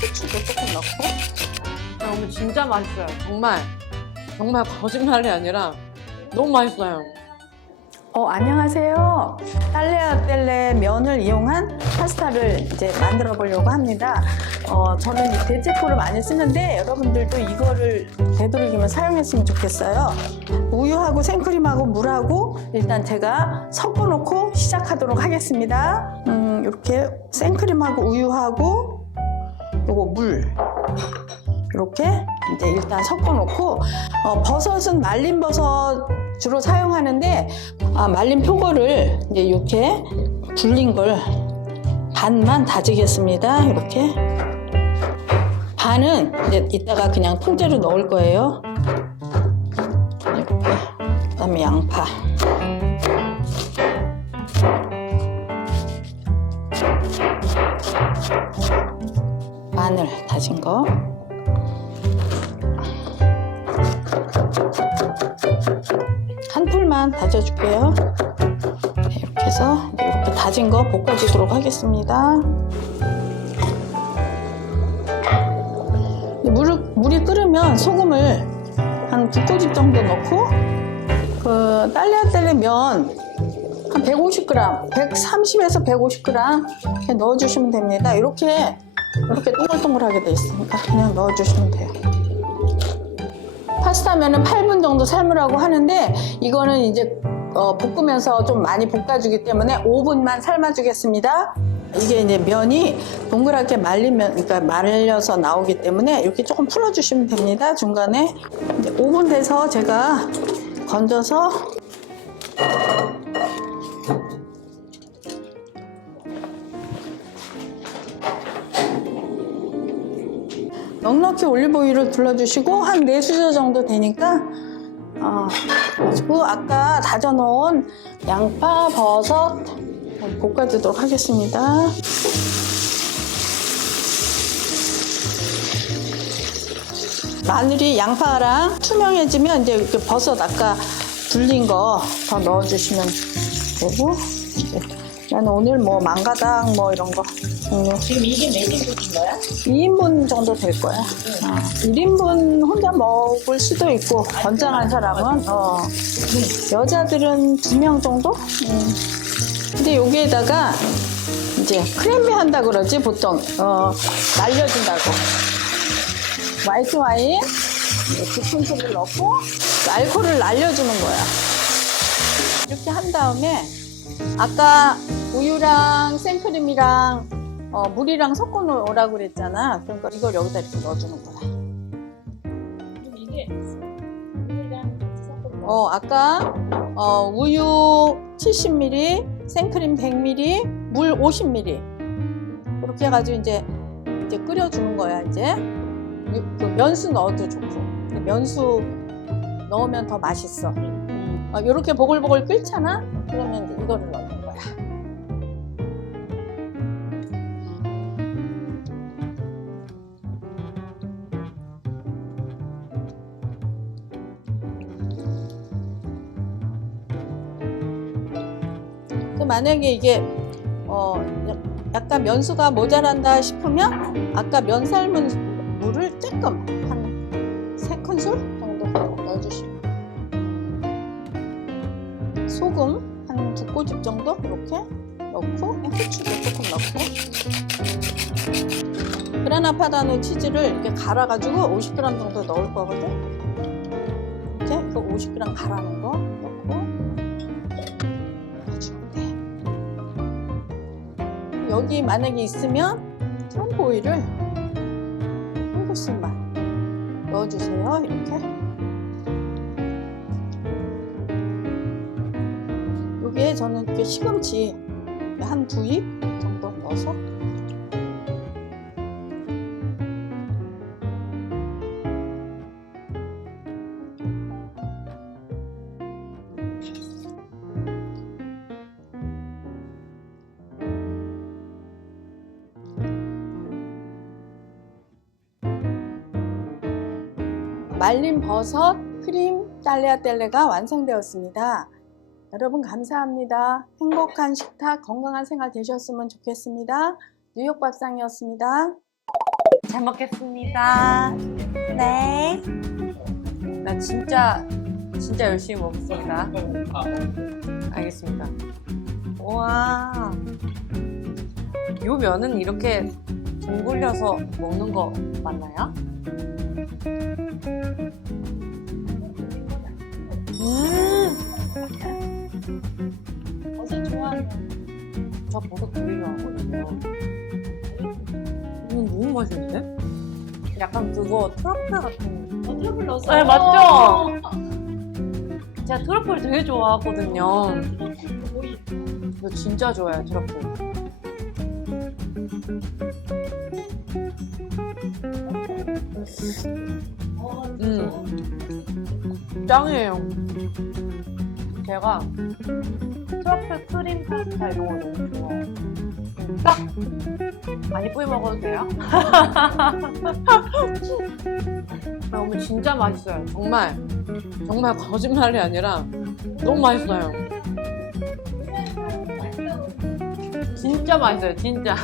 후추도 조금 넣고. 여러분 진짜 맛있어요. 정말 거짓말이 아니라 너무 맛있어요. 안녕하세요. 딸레아뗄레 면을 이용한 파스타를 이제 만들어 보려고 합니다. 저는 대체포를 많이 쓰는데 여러분들도 이거를 되도록이면 사용했으면 좋겠어요. 우유하고 생크림하고 물하고 일단 제가 섞어 놓고 시작하도록 하겠습니다. 이렇게 생크림하고 우유하고 요거 물 이렇게 이제 일단 섞어 놓고 버섯은 말린 버섯 주로 사용하는데 말린 표고를 이제 이렇게 불린 걸 반만 다지겠습니다. 이렇게 반은 이제 이따가 그냥 통째로 넣을 거예요. 이렇게 그다음에 양파 마늘 다진 거 한 풀만 다져줄게요. 이렇게 해서 이렇게 다진 거 볶아주도록 하겠습니다. 물이 끓으면 소금을 한 2꼬집 정도 넣고 그 딸레아뗄레 면 한 150g, 130에서 150g 이렇게 넣어주시면 됩니다. 이렇게 동글동글하게 돼 있으니까 그냥 넣어주시면 돼요. 파스타면은 8분 정도 삶으라고 하는데 이거는 이제 볶으면서 좀 많이 볶아주기 때문에 5분만 삶아주겠습니다. 이게 이제 면이 동그랗게 그러니까 말려서 나오기 때문에 이렇게 조금 풀어주시면 됩니다. 중간에 이제 5분 돼서 제가 건져서 넉넉히 올리브오일을 둘러주시고 한 4수저 정도 되니까 그리고 아까 다져놓은 양파, 버섯 볶아주도록 하겠습니다. 마늘이 양파랑 투명해지면 이제 이렇게 버섯 아까 불린 거 더 넣어주시면 되고 나는 오늘 뭐 망가당 뭐 이런 거 지금 이게 몇 인분인 거야? 2인분 정도 될 거야. 1인분 혼자 먹을 수도 있고 건장한 사람은 여자들은 2명 정도? 근데 여기에다가 이제 크랜비 한다 그러지 보통 말려준다고 화이트 와인 2스푼을 넣고 알코올을 날려주는 거야. 이렇게 한 다음에 아까 우유랑 생크림이랑 물이랑 섞어 놓으라고 그랬잖아. 그러니까 이걸 여기다 이렇게 넣어주는 거야. 그럼 이게 물이랑 같이 섞어 아까 우유 70ml, 생크림 100ml, 물 50ml 그렇게 해가지고 이제 끓여주는 거야. 이제 그 면수 넣어도 좋고 면수 넣으면 더 맛있어. 이렇게 보글보글 끓잖아. 그러면 이제 이거를 넣는 거야. 만약에 이게 약간 면수가 모자란다 싶으면 아까 면 삶은 물을 조금 한 3큰술 정도 넣어주시고 소금 한 2꼬집 정도 이렇게 넣고 후추도 조금 넣고 그라나 파다노 치즈를 이렇게 갈아가지고 50g 정도 넣을 거거든. 이렇게 그 50g 갈아놓은 거 넣고 여기 만약에 있으면 트럼프 오일을 한 구슬만 넣어주세요. 이렇게 여기에 저는 이렇게 시금치 한 2입 정도 넣어서 말린 버섯 크림 딸레아뗄레가 완성되었습니다. 여러분 감사합니다. 행복한 식탁, 건강한 생활 되셨으면 좋겠습니다. 뉴욕 밥상이었습니다. 잘 먹겠습니다. 네. 나 진짜 열심히 먹겠습니다. 알겠습니다. 우와. 요 면은 이렇게 둥글려서 먹는 거 맞나요? 버섯 좋아하는 저 버섯 되게 좋아하거든요. 너무 맛있는데? 약간 그거 트러플 같은. 트러플 넣었어. 네, 맞죠? 제가 트러플 되게 좋아하거든요. 저 진짜 좋아해요, 트러플. 짱이에요. 제가 트러플 크림 파스타 이런 거 너무 좋아해요. 딱! 많이 뿌려 먹어도 돼요? 너무 진짜 맛있어요. 정말 거짓말이 아니라 너무 맛있어요. 진짜 맛있어요, 진짜.